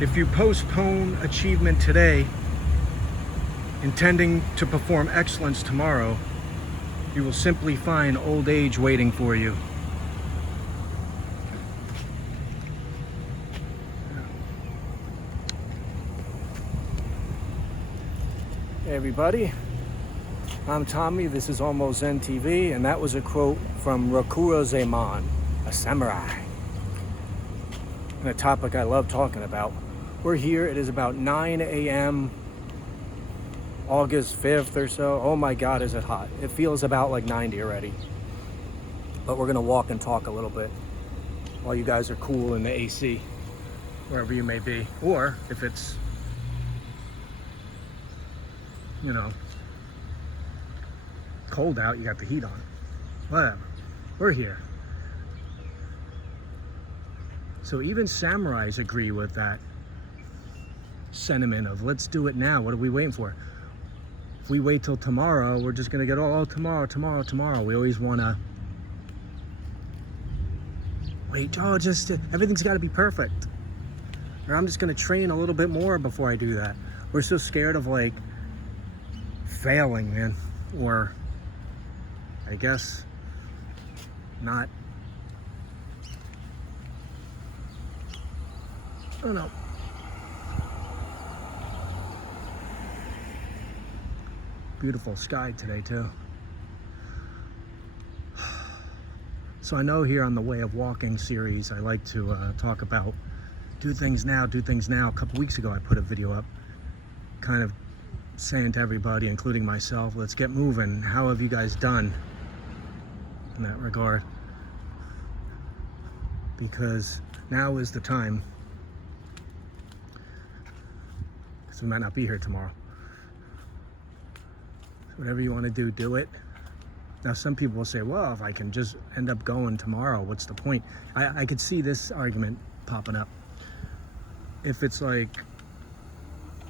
If you postpone achievement today, intending to perform excellence tomorrow, you will simply find old age waiting for you. Hey everybody, I'm Tommy, this is Almost Zen TV, and that was a quote from Rakura a samurai, and a topic I love talking about. We're here, it is about 9 a.m. August 5th or so. Oh my God, is it hot. It feels about like 90 already. But we're gonna walk and talk a little bit while you guys are cool in the AC, wherever you may be. Or if it's, you know, cold out, you got the heat on. Whatever, we're here. So even samurais agree with that sentiment of let's do it now. What are we waiting for? If we wait till tomorrow, we're just gonna get tomorrow. We always wanna wait, just everything's gotta be perfect. Or I'm just gonna train a little bit more before I do that. We're so scared of like failing, man. Or I guess not. I don't know. Beautiful sky today too. So I know here on the Way of Walking series, I like to talk about do things now. A couple weeks ago I put a video up kind of saying to everybody, including myself, let's get moving. How have you guys done in that regard? Because now is the time, because we might not be here tomorrow. Whatever you want to do, do it. Now some people will say, well, if I can just end up going tomorrow, what's the point? I could see this argument popping up. If it's like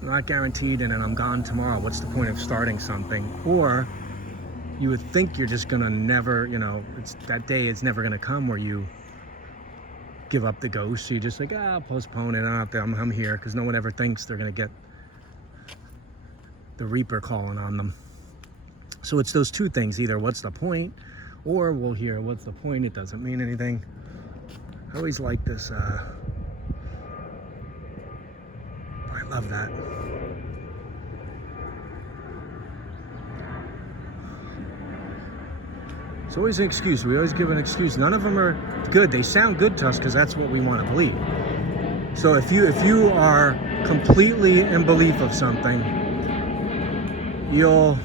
not guaranteed and then I'm gone tomorrow, what's the point of starting something? Or you would think you're just gonna never, it's that day is never gonna come where you give up the ghost. So you're just like, I'll postpone it. I'm here, because no one ever thinks they're gonna get the Reaper calling on them. So it's those two things, either what's the point, or we'll hear what's the point, it doesn't mean anything. I always like this, I love that. It's always an excuse, we always give an excuse. None of them are good, they sound good to us because that's what we want to believe. So if you are completely in belief of something, you'll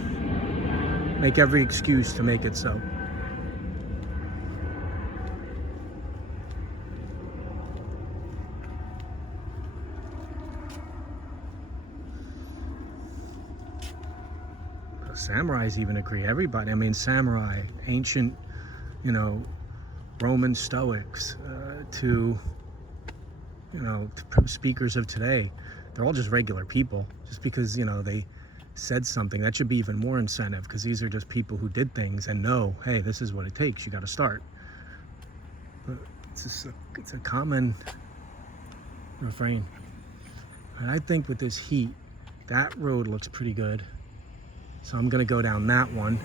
make every excuse to make it so. Samurais even agree. Everybody, I mean, samurai, ancient, Roman Stoics, to speakers of today, they're all just regular people. Just because they said something, that should be even more incentive, because these are just people who did things and know, hey, this is what it takes, you got to start. But it's a common refrain. And I think with this heat, that road looks pretty good, so I'm gonna go down that one,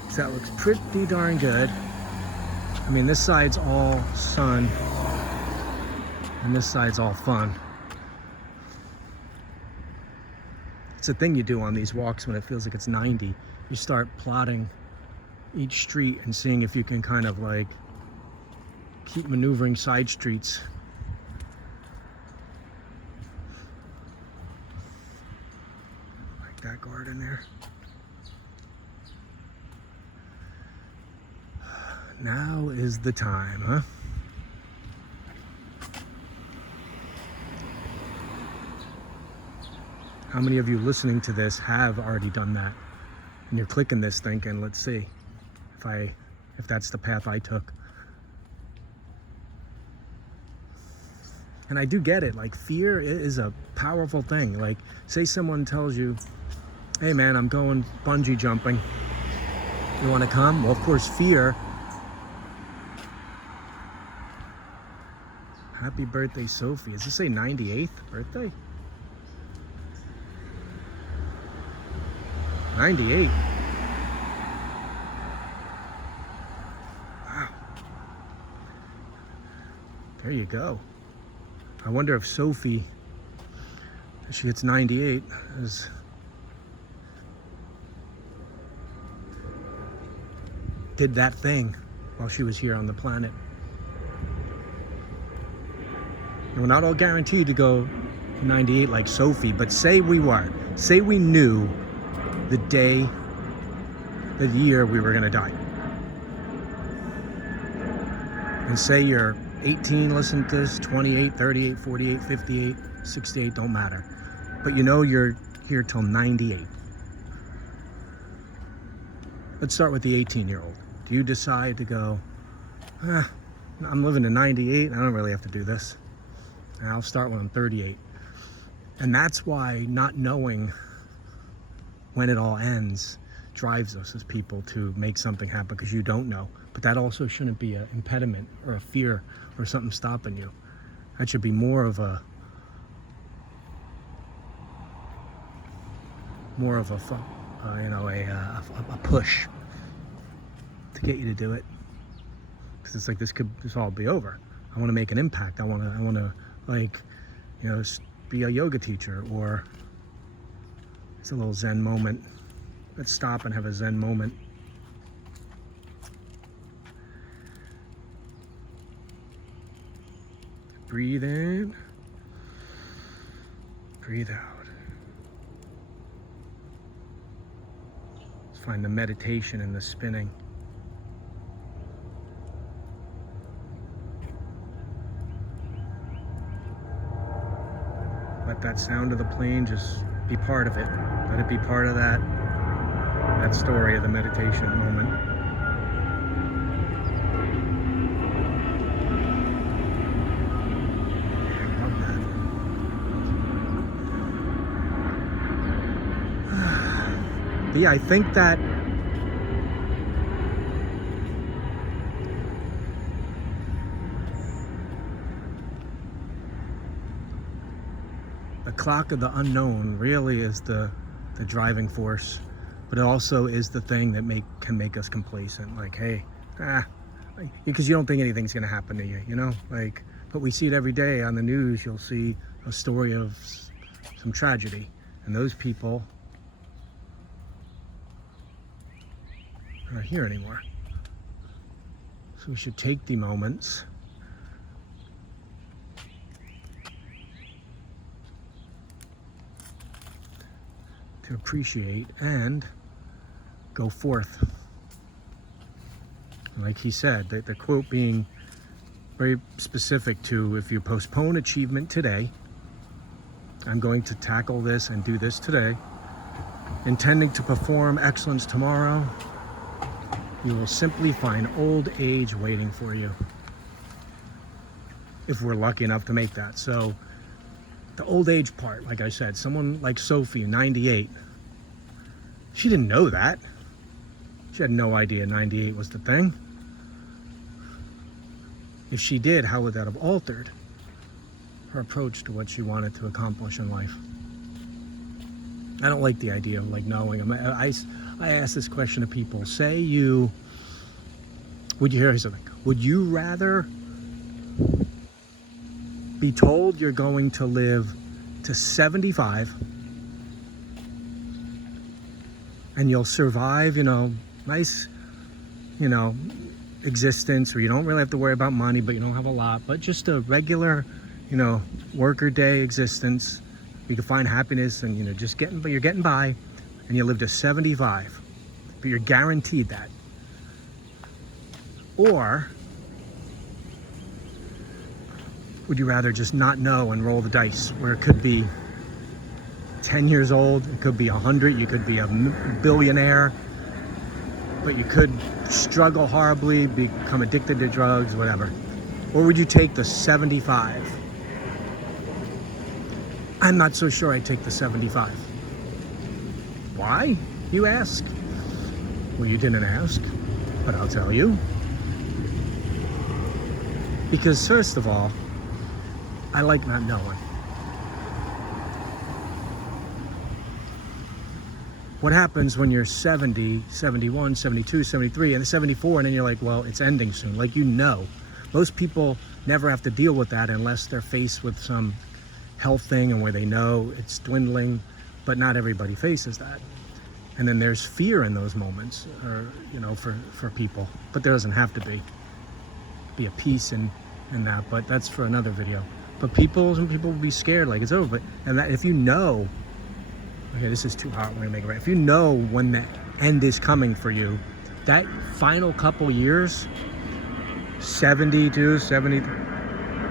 because that looks pretty darn good. I mean, this side's all sun and this side's all fun. It's a thing you do on these walks when it feels like it's 90. You start plotting each street and seeing if you can kind of like keep maneuvering side streets. Like that garden there. Now is the time, huh? How many of you listening to this have already done that? And you're clicking this thinking, let's see if that's the path I took. And I do get it, like fear is a powerful thing. Like say someone tells you, hey man, I'm going bungee jumping. You wanna come? Well, of course, fear Happy birthday, Sophie. Does this say 98th birthday? 98. Wow. There you go. I wonder if Sophie, if she hits 98, did that thing while she was here on the planet. And we're not all guaranteed to go to 98 like Sophie, but say we were. Say we knew the day, the year we were gonna die. And say you're 18, listen to this, 28, 38, 48, 58, 68, don't matter. But you know you're here till 98. Let's start with the 18-year-old. Do you decide to go, I'm living to 98, I don't really have to do this. I'll start when I'm 38. And that's why not knowing when it all ends drives us as people to make something happen, because you don't know. But that also shouldn't be an impediment or a fear or something stopping you. That should be more of a push to get you to do it. Because it's like this all be over. I want to make an impact. I want to be a yoga teacher, or it's a little Zen moment. Let's stop and have a Zen moment. Breathe in, breathe out. Let's find the meditation in the spinning. Let that sound of the plane just be part of it. Let it be part of that story of the meditation moment. I love that. But yeah, I think that the clock of the unknown really is the driving force, but it also is the thing that can make us complacent. Like, hey, because you don't think anything's going to happen to you, you know? Like, but we see it every day on the news. You'll see a story of some tragedy, and those people are not here anymore. So we should take the moments to appreciate and go forth. Like he said, the quote being very specific to, if you postpone achievement today, I'm going to tackle this and do this today, intending to perform excellence tomorrow, you will simply find old age waiting for you. If we're lucky enough to make that. So the old age part, like I said, someone like Sophie, 98, she didn't know that. She had no idea 98 was the thing. If she did, how would that have altered her approach to what she wanted to accomplish in life? I don't like the idea of like knowing. I ask this question to people. Would you hear something? Would you rather be told you're going to live to 75 and you'll survive, nice, existence, where you don't really have to worry about money, but you don't have a lot, but just a regular, worker day existence. You can find happiness and, you're getting by, and you live to 75, but you're guaranteed that. Or would you rather just not know and roll the dice, where it could be 10 years old, it could be 100, you could be a billionaire, but you could struggle horribly, become addicted to drugs, whatever? Or would you take the 75? I'm not so sure I'd take the 75. Why, you ask? Well, you didn't ask, but I'll tell you. Because first of all, I like not knowing. What happens when you're 70, 71, 72, 73, and 74, and then you're like, well, it's ending soon. Like, you know. Most people never have to deal with that unless they're faced with some health thing and where they know it's dwindling, but not everybody faces that. And then there's fear in those moments, or, you know, for people. But there doesn't have to be a peace in that, but that's for another video. But some people will be scared, like it's over. And that, if you know, okay, this is too hot, we're gonna make it right. If you know when the end is coming for you, that final couple years, 72, 70,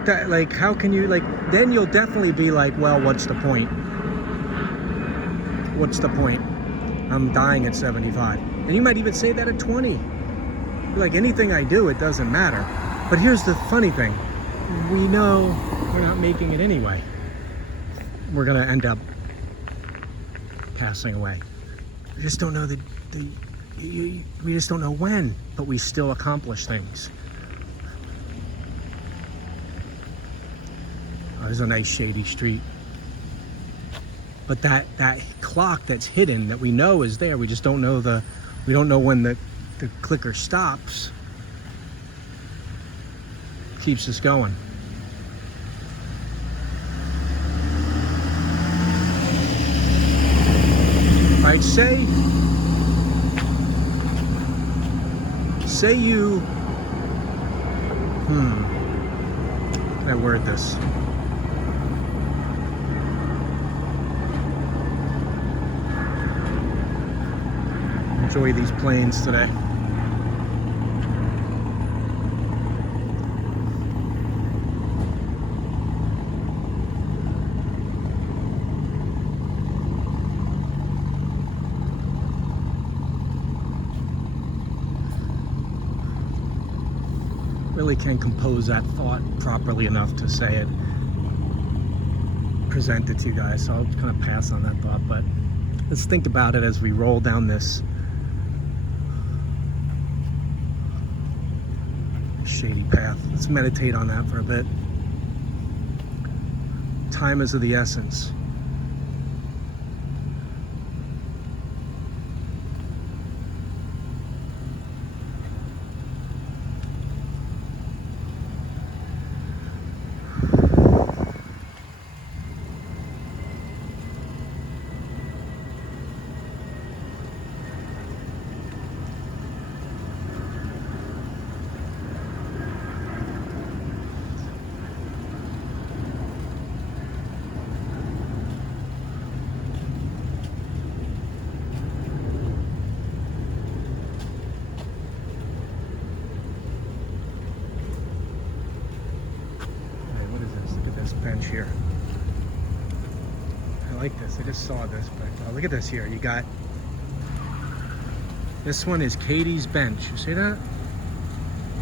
that, like, how can you, like, then you'll definitely be like, well, what's the point? What's the point? I'm dying at 75. And you might even say that at 20. Like, anything I do, it doesn't matter. But here's the funny thing. We know we're not making it anyway. We're gonna end up passing away. We just don't know we just don't know when, but we still accomplish things. Oh, there's a nice shady street. But that clock that's hidden, that we know is there, we just don't know we don't know when the clicker stops, keeps us going. All right, say you, how do I word this? Enjoy these planes today. Really can't compose that thought properly enough to say it, present it to you guys, so I'll kind of pass on that thought. But let's think about it as we roll down this shady path. Let's meditate on that for a bit. Time is of the essence. Bench here. I like this. I just saw this, but look at this here. You got, this one is Katie's bench. You see that?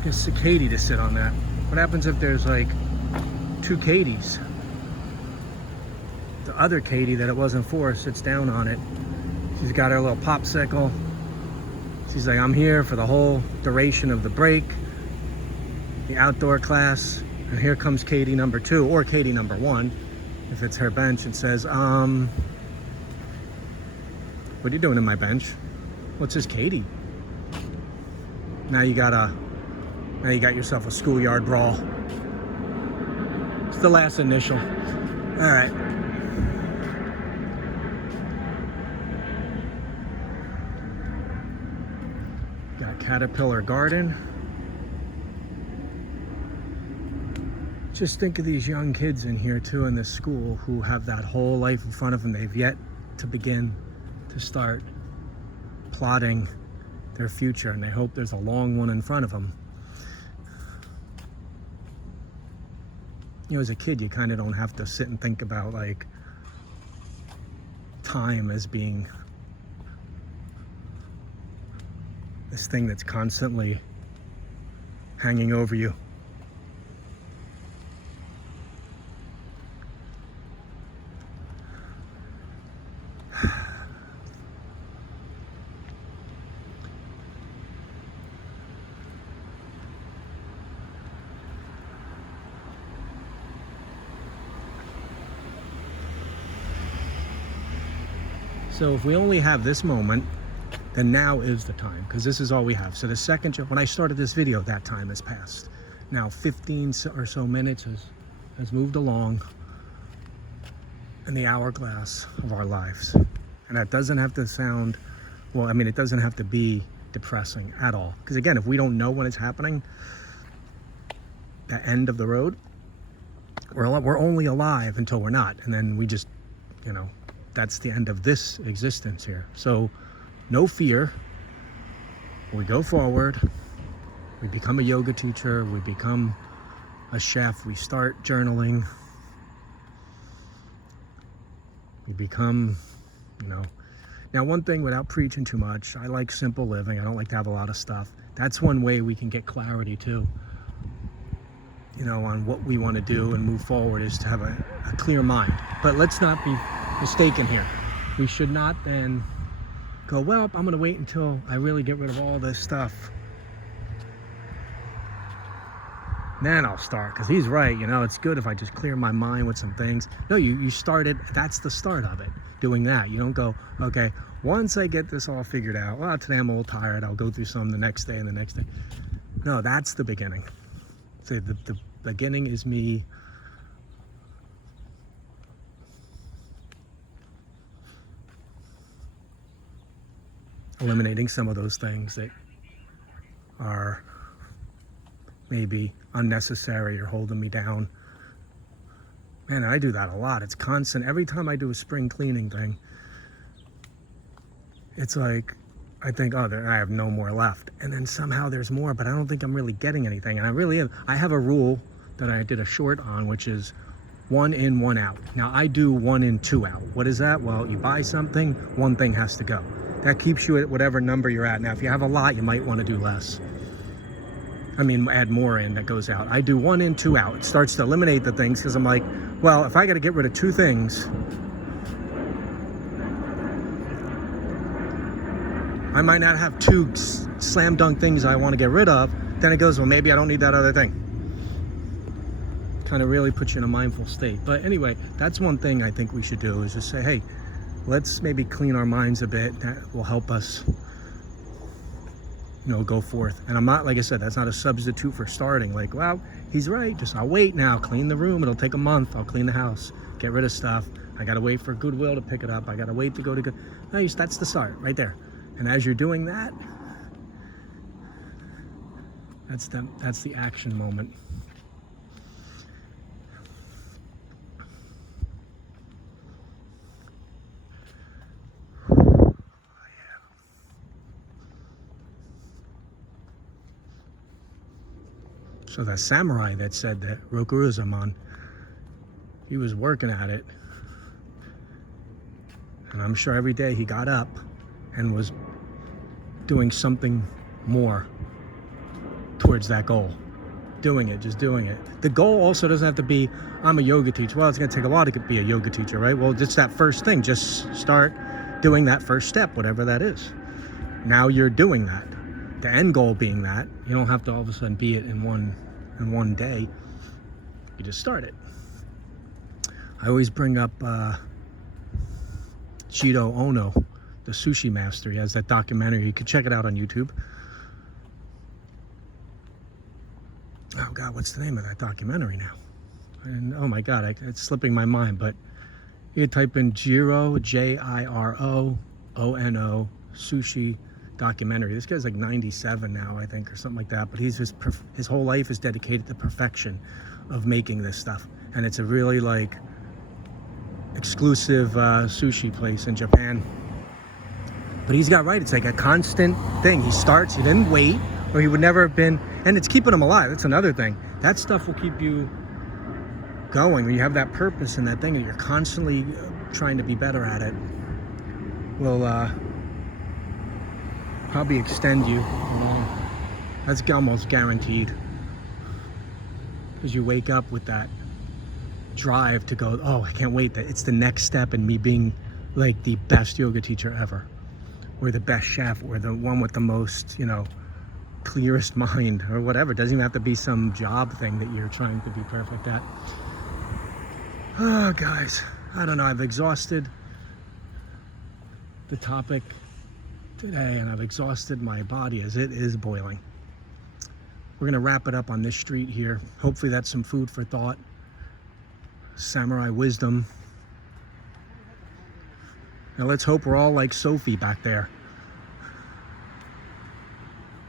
Just a Katie to sit on that. What happens if there's like two Katies? The other Katie that it wasn't for sits down on it. She's got her little popsicle. She's like, I'm here for the whole duration of the break, the outdoor class. And here comes Katie number 2, or Katie number 1, if it's her bench, and says, what are you doing in my bench? What's this, Katie? Now you got yourself a schoolyard brawl. It's the last initial. All right. Got Caterpillar Garden. Just think of these young kids in here too, in this school, who have that whole life in front of them. They've yet to begin to start plotting their future, and they hope there's a long one in front of them. You know, as a kid, you kind of don't have to sit and think about like time as being this thing that's constantly hanging over you. So if we only have this moment, then now is the time, because this is all we have. So the second, when I started this video, that time has passed. Now 15 or so minutes has moved along in the hourglass of our lives. And that doesn't have to sound, well, I mean, it doesn't have to be depressing at all. Because again, if we don't know when it's happening, the end of the road, we're only alive until we're not. And then we just, you know, that's the end of this existence here. So no fear. We go forward. We become a yoga teacher. We become a chef. We start journaling. We become, you know. Now, one thing, without preaching too much, I like simple living. I don't like to have a lot of stuff. That's one way we can get clarity too, you know, on what we want to do and move forward, is to have a clear mind. But let's not be mistaken here. We should not then go, well, I'm going to wait until I really get rid of all this stuff, then I'll start. Because he's right, you know, it's good if I just clear my mind with some things. No, you started, that's the start of it, doing that. You don't go, okay, once I get this all figured out, well, today I'm a little tired, I'll go through some the next day and the next day. No, that's the beginning. So the beginning is me eliminating some of those things that are maybe unnecessary or holding me down. Man, I do that a lot. It's constant. Every time I do a spring cleaning thing, it's like, I think, oh, I have no more left. And then somehow there's more, but I don't think I'm really getting anything. And I really am. I have a rule that I did a short on, which is 1 in, 1 out. Now I do 1 in, 2 out. What is that? Well, you buy something, one thing has to go. That keeps you at whatever number you're at. Now, if you have a lot, you might want to do less. I mean, add more in that goes out. I do 1 in, 2 out. It starts to eliminate the things, because I'm like, well, if I got to get rid of 2 things, I might not have 2 slam dunk things I want to get rid of. Then it goes, well, maybe I don't need that other thing. Kind of really puts you in a mindful state. But anyway, that's one thing I think we should do, is just say, hey, let's maybe clean our minds a bit. That will help us, you know, go forth. And I'm not, like I said, that's not a substitute for starting. Like, well, he's right. Just, I'll wait now. Clean the room. It'll take a month. I'll clean the house. Get rid of stuff. I got to wait for Goodwill to pick it up. I got to wait to go to good. No, that's the start right there. And as you're doing that, that's the action moment. So that samurai that said that Rokuruzaman, he was working at it, and I'm sure every day he got up and was doing something more towards that goal. Just doing it. The goal also doesn't have to be, I'm a yoga teacher. Well, it's going to take a lot to be a yoga teacher, right? Well, just that first thing. Just start doing that first step, whatever that is. Now you're doing that. The end goal being that. You don't have to all of a sudden be it in one day. You just start it. I always bring up Shido Ono, the sushi master. He has that documentary. You can check it out on YouTube. Oh God, what's the name of that documentary now? And oh my God, it's slipping my mind. But you type in Jiro, Jiro Ono, sushi documentary. This guy's like 97 now, I think, or something like that. But his whole life is dedicated to perfection of making this stuff. And it's a really like exclusive sushi place in Japan. But he's got right. It's like a constant thing. He starts, he didn't wait, or he would never have been, and it's keeping him alive. That's another thing. That stuff will keep you going. When you have that purpose and that thing, and you're constantly trying to be better at it, will probably extend you along. That's almost guaranteed. Because you wake up with that drive to go, oh, I can't wait. That it's the next step in me being like the best yoga teacher ever, or the best chef, or the one with the most, you know, clearest mind, or whatever. It doesn't even have to be some job thing that you're trying to be perfect at. Oh, guys, I don't know. I've exhausted the topic today, and I've exhausted my body as it is boiling. We're gonna wrap it up on this street here. Hopefully that's some food for thought, samurai wisdom. Now let's hope we're all like Sophie back there,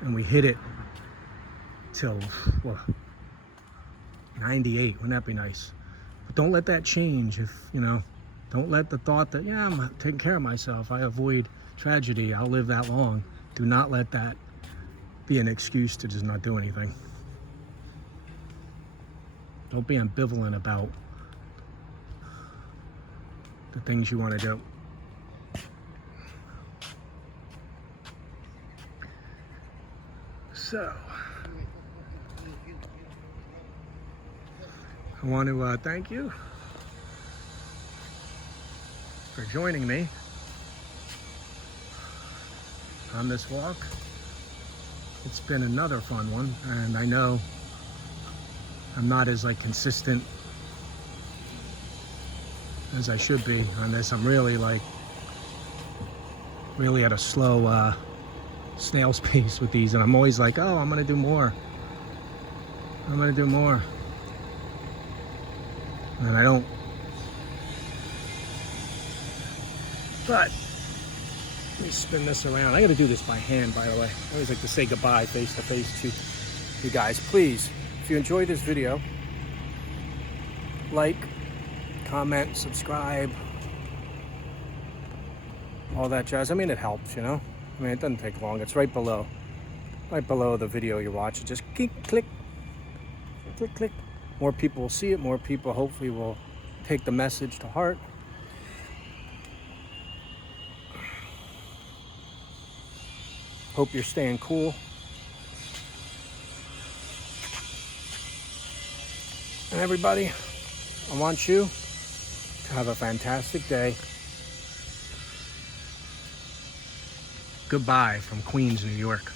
and we hit it till, well, 98. Wouldn't that be nice? But don't let that change. If you know, don't let the thought that, yeah, I'm taking care of myself, I avoid tragedy, I'll live that long. Do not let that be an excuse to just not do anything. Don't be ambivalent about the things you want to do. So, I want to thank you for joining me on this walk. It's been another fun one, and I know I'm not as like consistent as I should be on this. I'm really at a slow snail's pace with these, and I'm always like, oh, I'm gonna do more, and I don't. But let me spin this around. I gotta do this by hand, by the way. I always like to say goodbye face to face to you guys. Please, if you enjoyed this video, like, comment, subscribe, all that jazz. I mean, it helps, you know? I mean, it doesn't take long. It's right below the video you're watching. Just click, click, click, click. More people will see it. More people hopefully will take the message to heart. Hope you're staying cool. And everybody, I want you to have a fantastic day. Goodbye from Queens, New York.